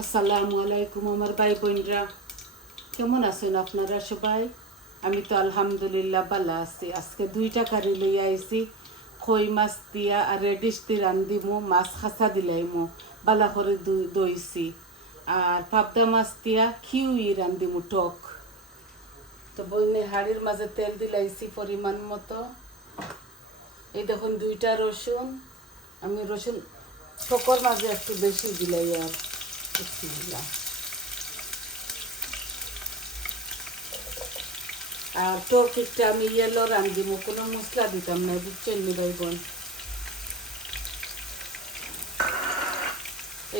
আসসালামু আলাইকুম আমার ভাই বোনরা, কেমন আছেন আপনারা সবাই? আমি তো আলহামদুলিল্লাহ ভালো আছি। আজকে 2টা কারি লইয়া আইছি। খই মাছ দিয়া আর রেডিশ দিয়ে রান্ধিমু, মাছ খাসা দিলাইমু, বালা করে দইছি। আর পাবদা মাছ দিয়া খিউই রান্ধিমু টক। তো বইনে হাড়ির মাঝে তেল দিলাইছি পরিমাণ মতো। এই দেখুন 2টা রসুন, আমি রসুন টকর মাঝে একটু বেশি দিলাই। আর বিসমিল্লাহ। আর টর্কিটা আমি ইয়েলো রান্ধিব, কোনো মশলা দিতাম না, বুঝছেন নি ভাই বোন?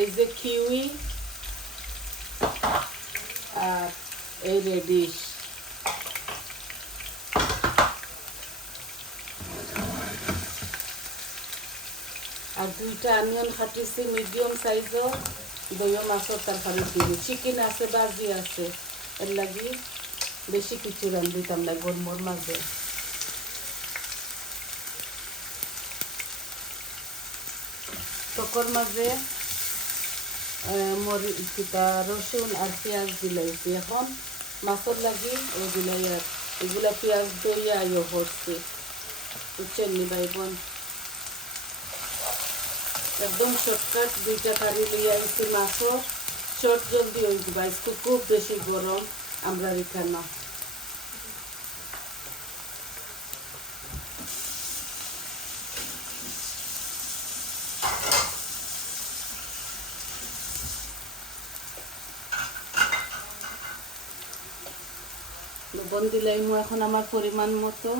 এই যে কিউই আর এই রেডিশ, আর 2টা অনিয়ন কাটিছি মিডিয়াম সাইজও। দইও মাছের তরকারি দিব, চিকেন আছে, বাজি আছে, এর লাগি বেশি কিছু রান্ধিতাম না গরমর মাঝে। টকর মাঝে রসুন আর পেঁয়াজ দিলাইছি। এখন মাছের লাগি ওই দিলাই, আর এগুলা পেঁয়াজ দইয়া ইয়ে হচ্ছে, বুঝছেন নি ভাই বোন? একদম শর্টকাট 2টা কারি লইয়া আইছি মাছর। শর্ট জলদি হয়ে যাবে, আজকে খুব বেশি গরম আমরা এখানে। লবণ দিলাইমু এখন আমার পরিমাণ মতো।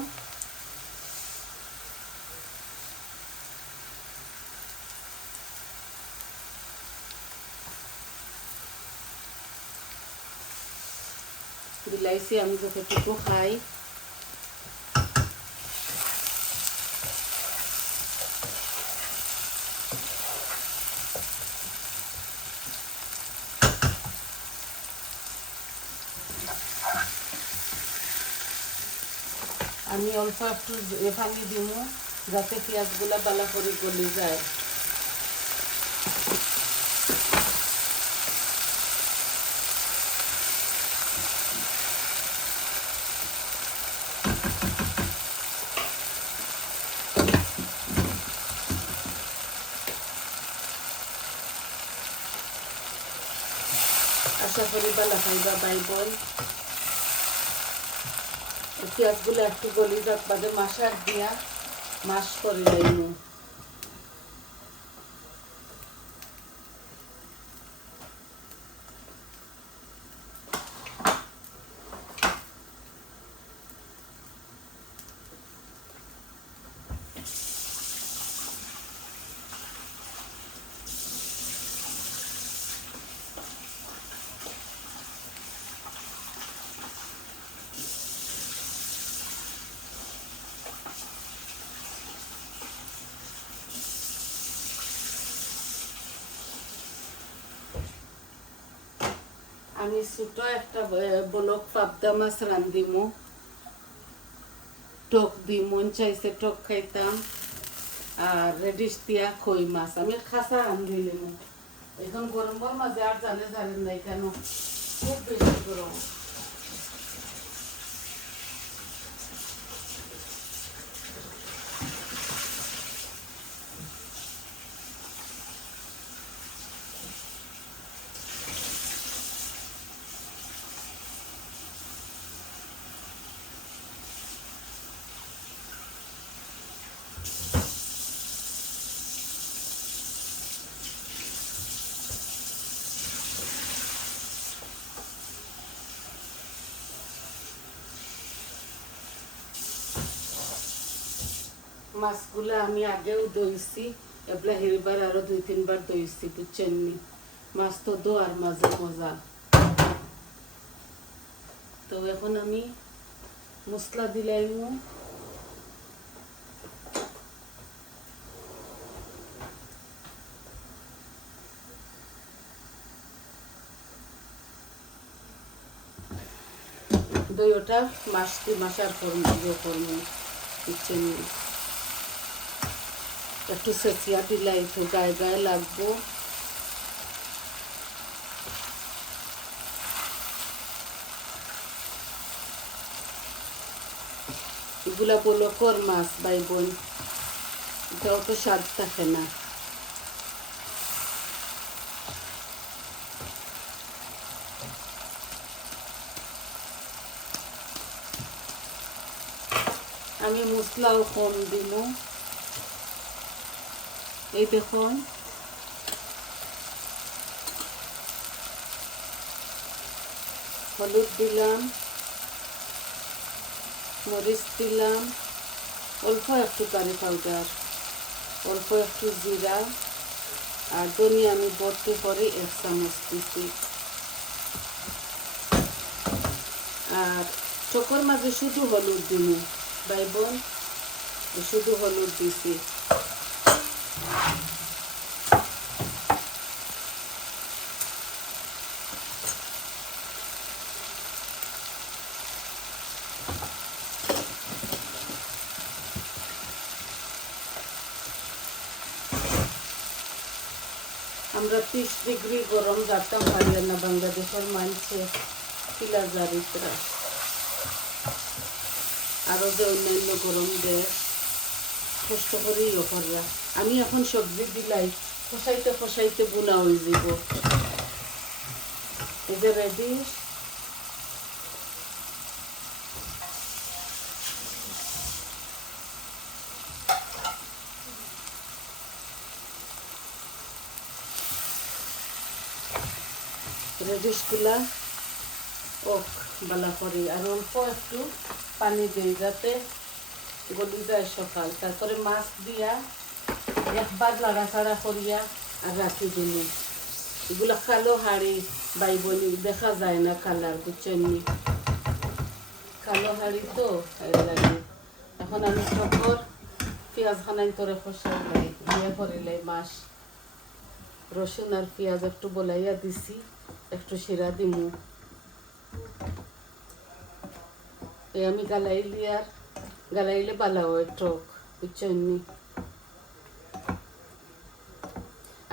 দিলাইছি আমি যতটুকু খাই। আমি অল্প একটু পানি দিব যাতে পেঁয়াজগুলা বালা করে গলে যায়। আশা করি বালা খাইবা ভাই বোন। পেঁয়াজগুলো একটু গলি যাক বাদে মাসার দিয়া মাস করে লাইমু। আমি ছোট একটা বলক পাবদা মাছ রান্ধিমু, টক দি মন চাইছে টক খাইতাম। আর রেডিশ দিয়া খই মাছ আমি খাসা রান্ধিলিম। এখন গরমের মাঝে আর জানেন নাই কেন, খুব বেশি গরম। মাছগুলো আমি আগেও দইছি, এবলা হেরিবার আরো 2-3 বার দইছি, বুঝছেন নি? মাছ তো দোয়ার মাঝে মজা। তো এখন আমি মশলা দিলাইমু। দই ওটা মাছটি মাসার করবো, বুঝছেন নি? একটু সেচিয়া দিলে একটু গায়ে গায়ে লাগবো। এগুলা বলো কর মাছ ভাই বোন, এটাও তো স্বাদ থাকে না। আমি মশলাও কম দিব। এই দেখুন হলুদ দিলাম, মরিচ দিলাম, অল্প একটু কারি পাউডার, অল্প একটু জিরা, আর ধনিয়া আমি ভর্তি করে 1 চামচ দিছি। আর চোখের মাঝে শুধু হলুদ দিন ভাই বোন, শুধু হলুদ দিছি। আমরা 30 ডিগ্রি গরম যাতাম হারিয়ানা বাংলাদেশের মানুষে পিলাজারিতরা, আরও যে অন্যান্য গরম দেশ কষ্ট করেই অপররা। আমি এখন সবজি দিলাই ফসাইতে ফসাইতে বুনা হয়ে যাব। এই যে রেডি, রেডিশগুলা ওক বালা করি, আর অল্প একটু পানি দিই যাতে গলি যায় সকাল। তারপরে মাছ দিয়া একবার লাড়াচাড়া করিয়া আর রাখি দিলি। এগুলা কালো হাড়ি বাই বলি, দেখা যায় না কালার, বুঝছেন নি? কালো হাড়ি তো এর লাগে। এখন আমি চকর পেঁয়াজ খানাই তোরে ফসাই ইয়ে করিলাই মাছ, রসুন আর পেঁয়াজ একটু বলাইয়া দিছি, একটু শিরা দিমু। এই আমি গালাইলি আর গালাইলে বালা হয় টক, বুঝছেন নি?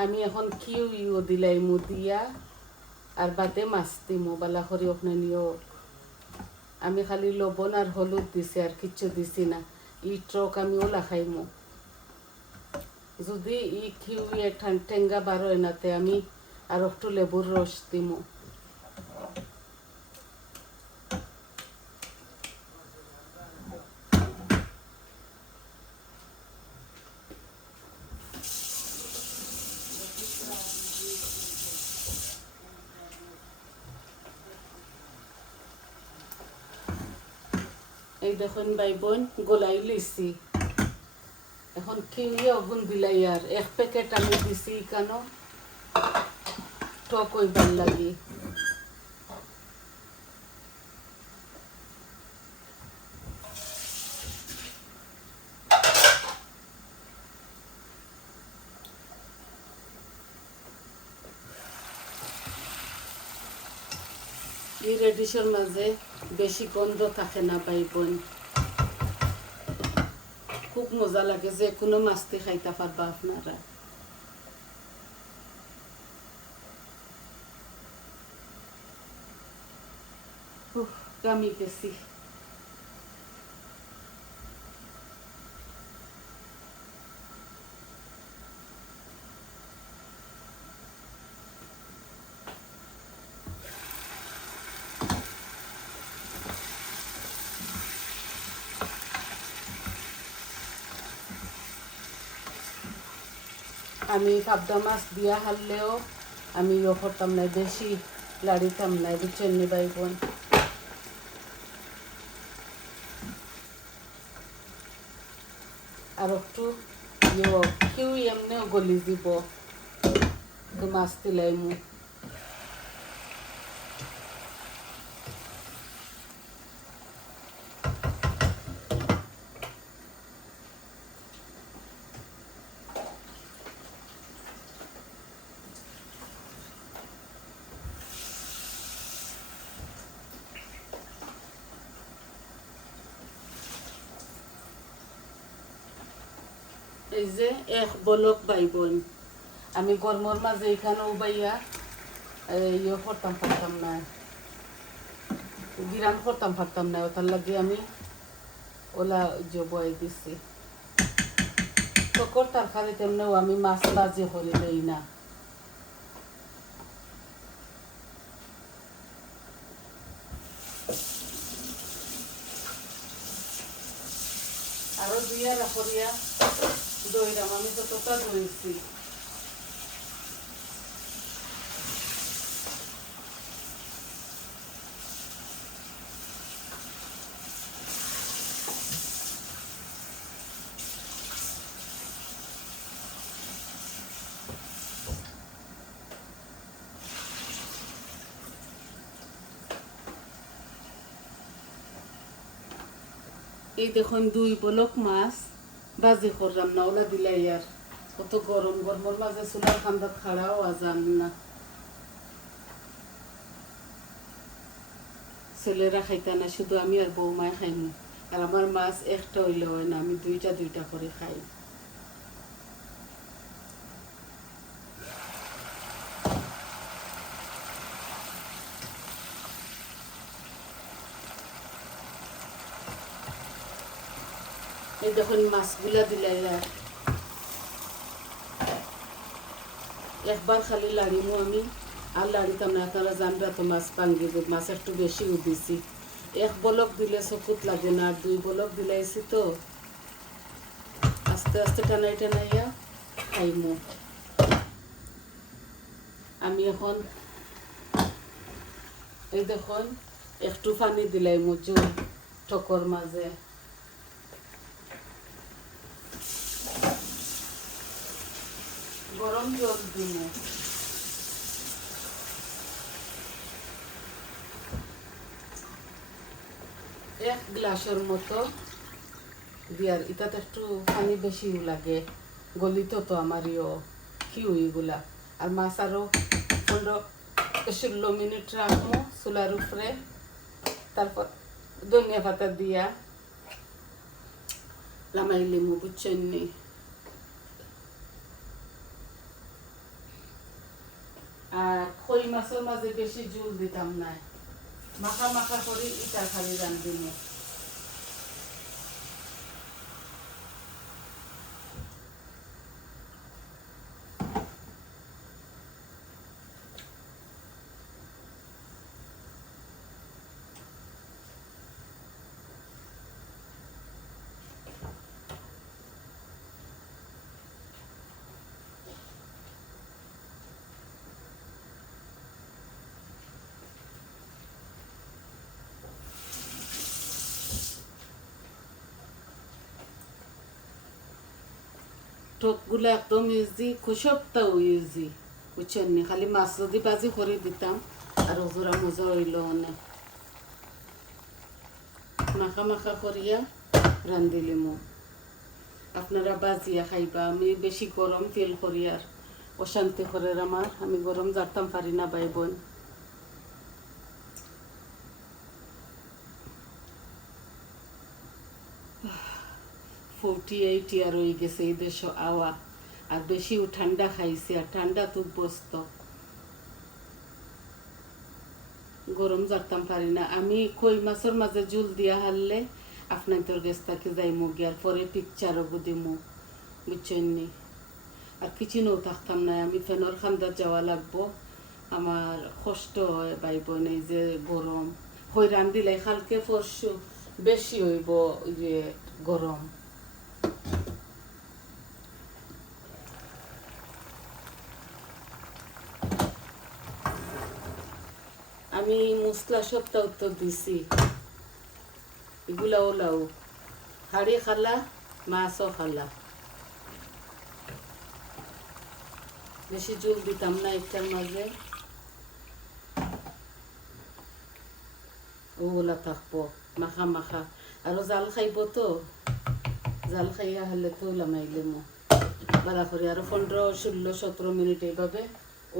আমি এখন কিউ ইউ দিলাই মু দিয়া আর বাদে মাছ দিমু বালা করি ওখানে নিও। আমি খালি লবণ আর হলুদ দিছি আর কিচ্ছু দিছি না। ই টক আমি ওলা খাইমু। যদি ই কিউ ঠেঙ্গা বার হয় নাতে আমি আর একটু লেবুর রস দিমু। এই দেখুন ভাই বোন গোলাই লিছি। এখন কিউই অগুন বিলাই আর 1 প্যাকেট আমি দিছি কেন টক হইবার লাগি। এই রেডিশের মাঝে বেশি গন্ধ থাকে না ভাই বোন, খুব মজা লাগে, যে কোনো মাছতে খাইতে পারবা আপনারা। গামি গেছি। আমি পাবদা মাছ দিয়া হারলেও আমি ইয়ে করতাম না, বেশি লাড়িতাম না, বুঝছেন নি ভাই বোন। আর একটু কেউ এমনিও গলি দিব তো মাছ দিলাইমু। এই যে এক বলক ভাই বোন, আমি গরমের মাঝে এখানেও বাইয়া ইয়ে করতাম পারতাম না, বিরান করতাম পারতাম না, ওটার লাগে আমি ওলা যে বয় দিছি তকর তরকারি তেমনিও আমি মাছ ভাজি করে দেই না। আরো দুইয়া রাখরিয়া দইরাম আমি যতটা দইছি। এই দেখুন 2 বলক মাছ ভাজি করলাম না, ওলা দিলাই আর কত গরম গরমের মাঝে চুলার খান্দাত খাড়াও আজান না। ছেলেরা খাইতা না, শুধু আমি আর বৌমায় খাইনি। আর আমার মাছ একটা হইলে হয় না, আমি দুইটা করে খাই। এই দেখুন মাছগুলা দিলাই আর একবার খালি লাড়িমু আমি, আর লাড়িতাম না। আপনারা জানরা তো মাছ পাঙ্গি মাছ একটু বেশি দিছি। এক বলক দিলে চকুত লাগে না, আর 2 বলক দিলাইছি তো আস্তে আস্তে টানাই টানাইয়া খাইমু। আমি এখন এই দেখুন একটু পানি দিলাইমু জল টকর মাঝে। গরম জল দিমু। এক গ্লাসের মতো দিয়ার, এটাতে একটু পানি বেশি লাগে, গলিত তো আমার খিউ এগুলা। আর মাছ আরো 15-16 মিনিট রাখবো চুলার উপরে, তারপর ধনিয়া পাতা দিয়া লামাই লিমু, বুঝছেন নি। আর কই মাছের মাঝে বেশি জল দিতাম না, মাখা মাখা করে ইটা খালি রান্ধিমু। টকগুলো একদম ইজি, খুশবটাও ইজি, বুঝছেন নি। খালি মাছ যদি বাজি করে দিতাম আর ওজোরা মজা হইল অনেক। মাখা মাখা করিয়া রান্ধিলিমু, আপনারা বাজিয়া খাইবা। আমি বেশি গরম ফিল করি আর অশান্তি করে আমার, আমি গরম জারতাম পারি না ভাই বোন। ফোর্টি 8 ইয়ার হয়ে গেছে এই দেশ আওয়া, আর বেশিও ঠান্ডা খাইছে, আর ঠান্ডা তো বস্ত, গরম জারতাম পারি না। আমি কই মাছের মাঝে জুল দিয়া হারলে আপনাদের গেস্তাকে যাইমু গিয়ার পরে পিকচারও দিমু, বুঝছেন নি। আর কিচেনেও থাকতাম না, আমি ফ্যানের খান্দার যাওয়া লাগবো। আমার কষ্ট হয় ভাই বোন, এই যে গরম হই রান্ধিলে কালকে পরশু বেশি হইব যে গরম। আমি মশলা সবটা উত্তর দিছি, এগুলা ওলাও হাড়ি খালা মাছও খালা। বেশি জল দিতাম না একটার মাঝে, ওগুলা থাকবো মাখা মাখা। আরো জাল খাইব তো, জাল খাইয়া হলে তো লামাইলিমু বালা করে। আরো 15-16-17 মিনিট এইভাবে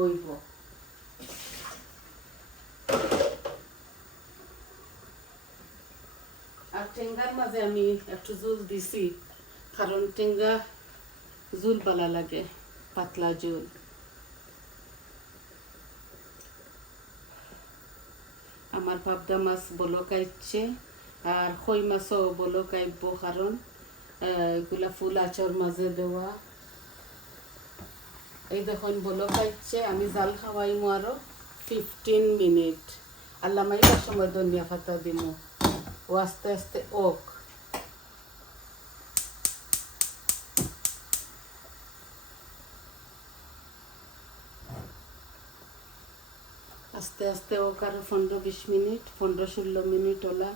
ওইব। আর টেঙ্গার মাঝে আমি একটু জল দিছি, কারণ টেঙ্গা জুল বালা লাগে, পাতলা জুল। আমার পাবদা মাছ বলক আইছে, আর কই মাছও বলো কাইব, কারণ এগুলা ফুল আচার মাঝে দেওয়া। এই দেখুন বলো কাইছে, আমি জাল খাওয়াইমু আরো 15 মিনিট। আল্লাহ মাইবার সময় ধনিয়া পাতা দিমু, ও আস্তে আস্তে ওক। আস্তে আস্তে ওক আরো 15-20 মিনিট, 15-16 মিনিট ওলা।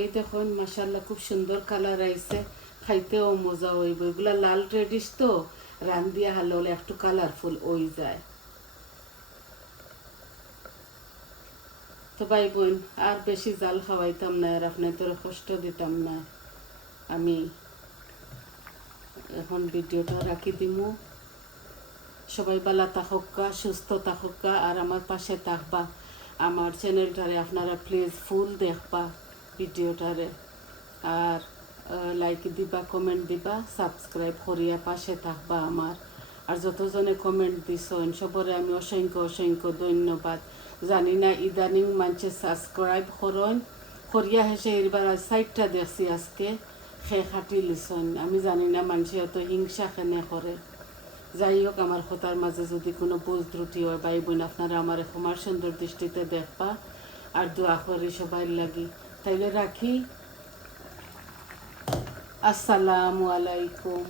এই দেখুন মাশাআল্লাহ খুব সুন্দর কালার আইছে, খাইতেও মজা হইব। এগুলা লাল রেডিশ তো, রান্দিয়া হাললে একটু কালারফুল হয়ে যায়। তো ভাই বোন, আর বেশি জাল খাওয়াইতাম না, আর আপনাদের কষ্ট দিতাম না। আমি এখন ভিডিওটা রাখি দিমু। সবাই ভালো থাকুকা, সুস্থ থাকুকা, আর আমার পাশে থাকবা। আমার চ্যানেলটারে আপনারা প্লিজ ফুল দেখবা ভিডিওটারে, আর লাইক দিবা, কমেন্ট দিবা, সাবস্ক্রাইব করিয়া পাশে থাকবা আমার। আর যতজনে কমেন্ট দিছেন সবরে আমি অসংখ্য অসংখ্য ধন্যবাদ। জানি না ইদানিং মানুষে সাবস্ক্রাইব করিয়া হেসে এবার 60টা দেখছি আজকে, খাটি লিছন। আমি জানি না মানুষে অত হিংসা কেনে করে। যাই হোক, আমার কথার মাঝে যদি কোনো ভুল ত্রুটি হয় ভাই বোন, আপনারা আমার ক্ষমার সুন্দর দৃষ্টিতে দেখবা, আর দোয়া করি সবাই লাগি। তাইলে রাখি। আসসালামু আলাইকুম।